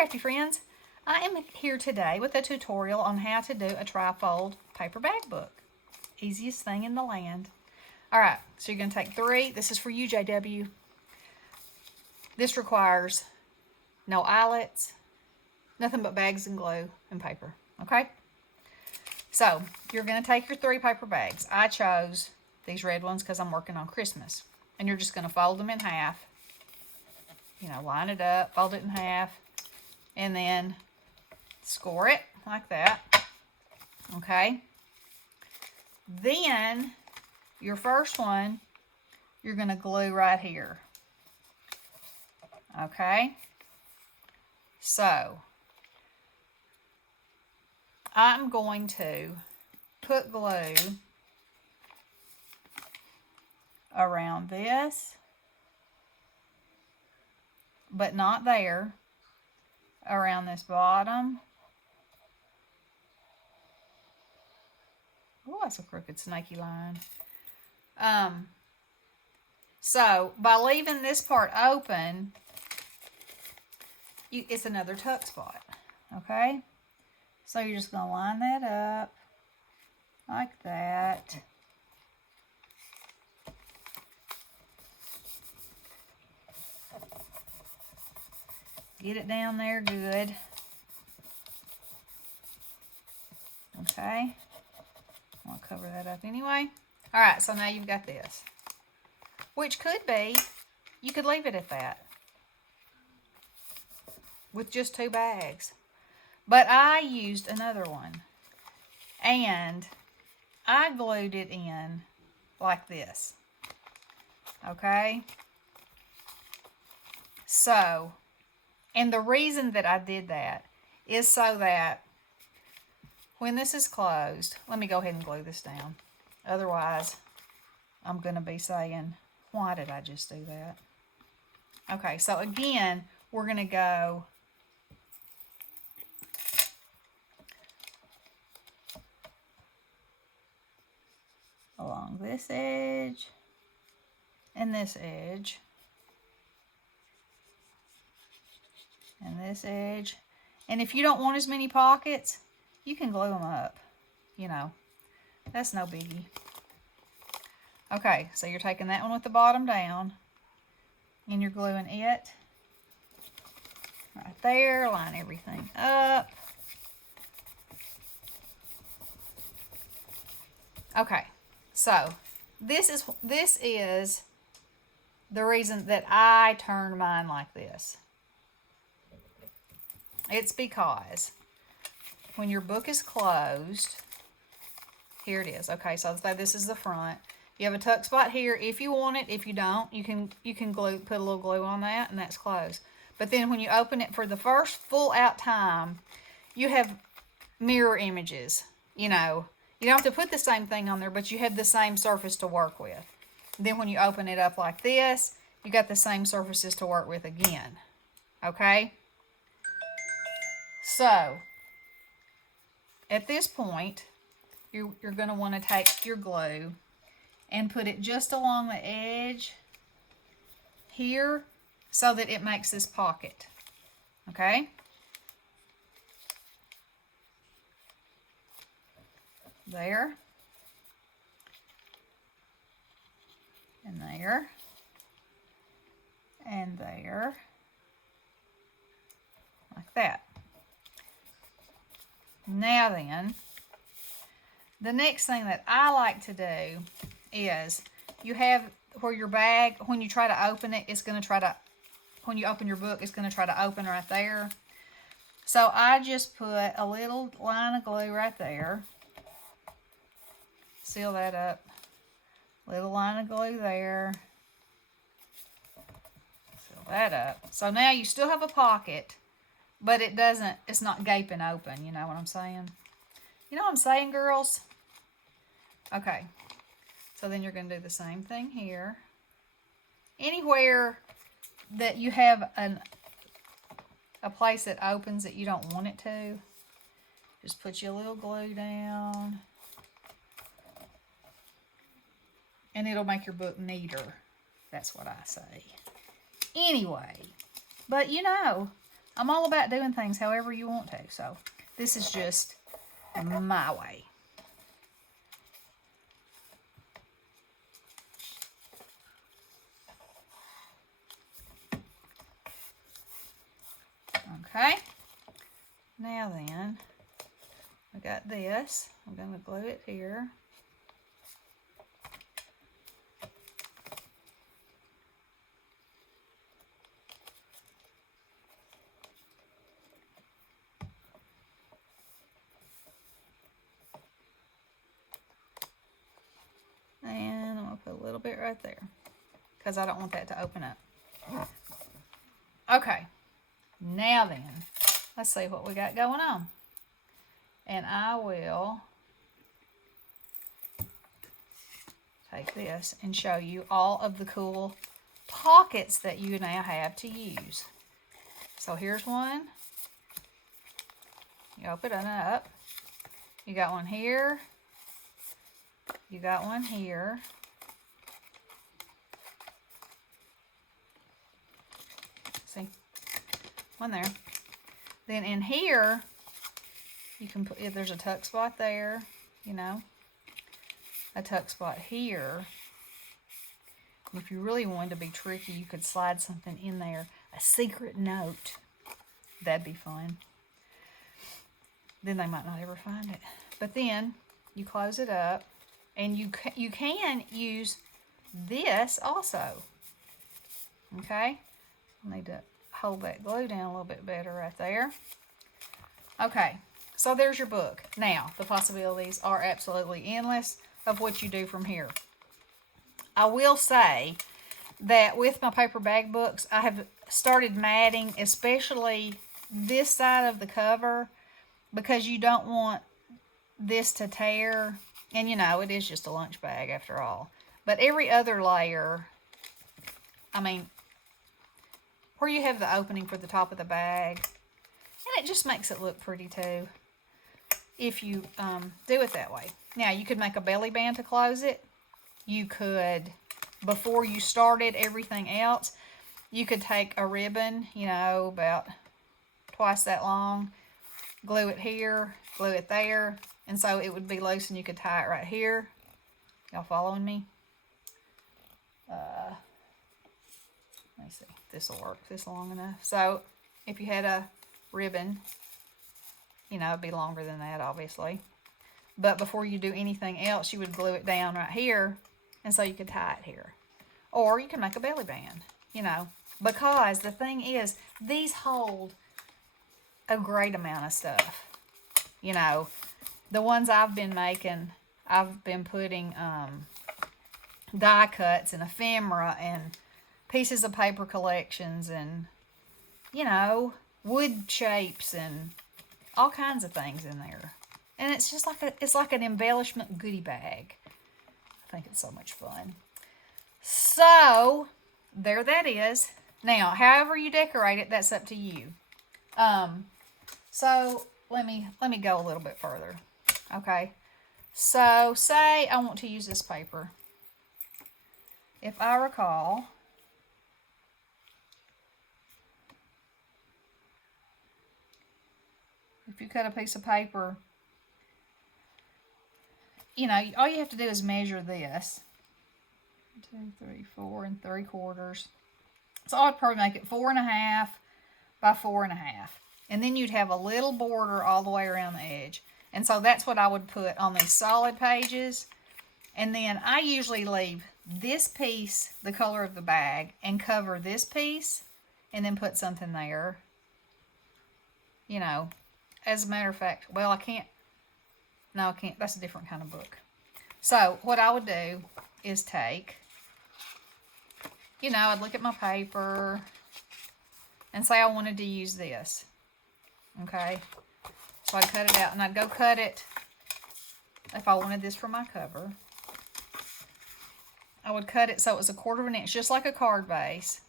crafty friends, I am here today with a tutorial on how to do a trifold paper bag book. Easiest thing in the land. Alright, so you're going to take 3. This is for you, JW. This requires no eyelets, nothing but bags and glue and paper, okay? So, you're going to take your 3 paper bags. I chose these red ones because I'm working on Christmas. And you're just going to fold them in half. You know, line it up, fold it in half, and then score it like that. Okay? Then, your first one, you're going to glue right here. Okay? So, I'm going to put glue around this, but not there, around this bottom. Oh, that's a crooked snaky line. So by leaving this part open, it's another tuck spot, okay? So you're just going to line that up like that. Get it down there good. Okay. I'll cover that up anyway. Alright, so now you've got this. Which could be, you could leave it at that. With just 2 bags. But I used another one. And I glued it in like this. Okay? So, and the reason that I did that is so that when this is closed, let me go ahead and glue this down. Otherwise, I'm going to be saying, why did I just do that? Okay, so again, we're going to go along this edge and this edge. And this edge. And if you don't want as many pockets, you can glue them up. You know, that's no biggie. Okay, so you're taking that one with the bottom down. And you're gluing it right there. Line everything up. Okay, so this is the reason that I turned mine like this. It's because when your book is closed, here it is. Okay, so this is the front. You have a tuck spot here if you want it. If you don't, you can put a little glue on that, and that's closed. But then when you open it for the first full out time, you have mirror images. You know, you don't have to put the same thing on there, but you have the same surface to work with. Then when you open it up like this, you got the same surfaces to work with again. Okay? So, at this point, you're going to want to take your glue and put it just along the edge here so that it makes this pocket. Okay? There. And there. And there. Like that. Now then, the next thing that I like to do is you have where your bag, when you try to open it, it's going to try to, when you open your book, it's going to try to open right there. So I just put a little line of glue right there. Seal that up. Little line of glue there. Seal that up. So now you still have a pocket, but it's not gaping open. You know what I'm saying? You know what I'm saying, girls? Okay. So then you're going to do the same thing here. Anywhere that you have a place that opens that you don't want it to, just put your little glue down. And it'll make your book neater. That's what I say. Anyway, but you know, I'm all about doing things however you want to. So this is just my way. Okay. Now then, I got this. I'm going to glue it here. And I'm going to put a little bit right there because I don't want that to open up. Okay. Now then, let's see what we got going on. And I will take this and show you all of the cool pockets that you now have to use. So here's one. You open it up. You got one here. You got one here. See? One there. Then in here, you can put, if there's a tuck spot there, you know, a tuck spot here. If you really wanted to be tricky, you could slide something in there, a secret note. That'd be fun. Then they might not ever find it. But then you close it up, and you can use this also. Okay, I need to hold that glue down a little bit better right there. Okay, so there's your book. Now, the possibilities are absolutely endless of what you do from here. I will say that with my paper bag books, I have started matting, especially this side of the cover, because you don't want this to tear. And you know, it is just a lunch bag after all. But every other layer, I mean, where you have the opening for the top of the bag, and it just makes it look pretty too, if you do it that way. Now, you could make a belly band to close it. You could, before you started everything else, you could take a ribbon, you know, about twice that long, glue it here, glue it there, and so it would be loose and you could tie it right here. Y'all following me? Let me see. This will work. This long enough. So if you had a ribbon, you know, it'd be longer than that, obviously. But before you do anything else, you would glue it down right here, and so you could tie it here. Or you can make a belly band, you know, because the thing is, these hold a great amount of stuff. You know, the ones I've been making, I've been putting die cuts and ephemera and pieces of paper collections and, you know, wood shapes and all kinds of things in there. And it's just like it's like an embellishment goodie bag. I think it's so much fun. So there that is. Now, however you decorate it, that's up to you. So let me go a little bit further. Okay. So say I want to use this paper. If I recall, if you cut a piece of paper, you know, all you have to do is measure this. 2, 3, 4 3/4. So I'd probably make it 4.5 by 4.5. And then you'd have a little border all the way around the edge. And so that's what I would put on these solid pages. And then I usually leave this piece the color of the bag and cover this piece and then put something there. You know, as a matter of fact, well, I can't. No, I can't. That's a different kind of book. So what I would do is take, you know, I'd look at my paper and say I wanted to use this. Okay. So I'd cut it out and I'd go cut it if I wanted this for my cover. I would cut it so it was 1/4 inch, just like a card base.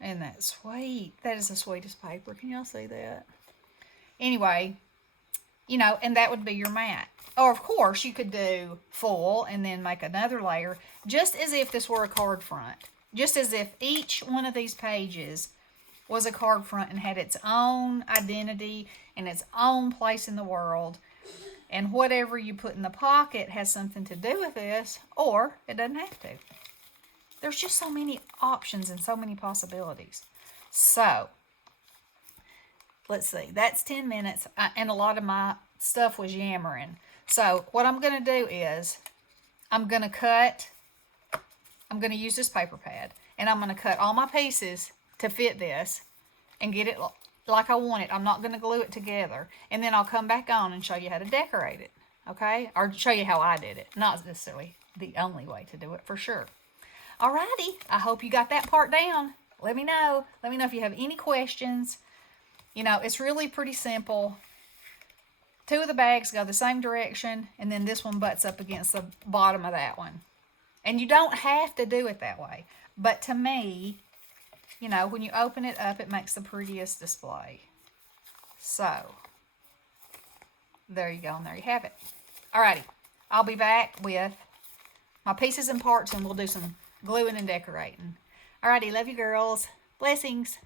Isn't that sweet? That is the sweetest paper. Can y'all see that? Anyway, you know, and that would be your mat. Or, of course, you could do full and then make another layer, just as if this were a card front. Just as if each one of these pages was a card front and had its own identity and its own place in the world. And whatever you put in the pocket has something to do with this, or it doesn't have to. There's just so many options and so many possibilities. So, let's see. That's 10 minutes, and a lot of my stuff was yammering. So, what I'm going to do is, I'm going to use this paper pad, and I'm going to cut all my pieces to fit this and get it like I want it. I'm not going to glue it together. And then I'll come back on and show you how to decorate it. Okay? Or show you how I did it. Not necessarily the only way to do it, for sure. Alrighty. I hope you got that part down. Let me know. Let me know if you have any questions. You know, it's really pretty simple. 2 of the bags go the same direction, and then this one butts up against the bottom of that one. And you don't have to do it that way. But to me, you know, when you open it up, it makes the prettiest display. So, there you go, and there you have it. Alrighty, I'll be back with my pieces and parts, and we'll do some gluing and decorating. Alrighty, love you girls. Blessings.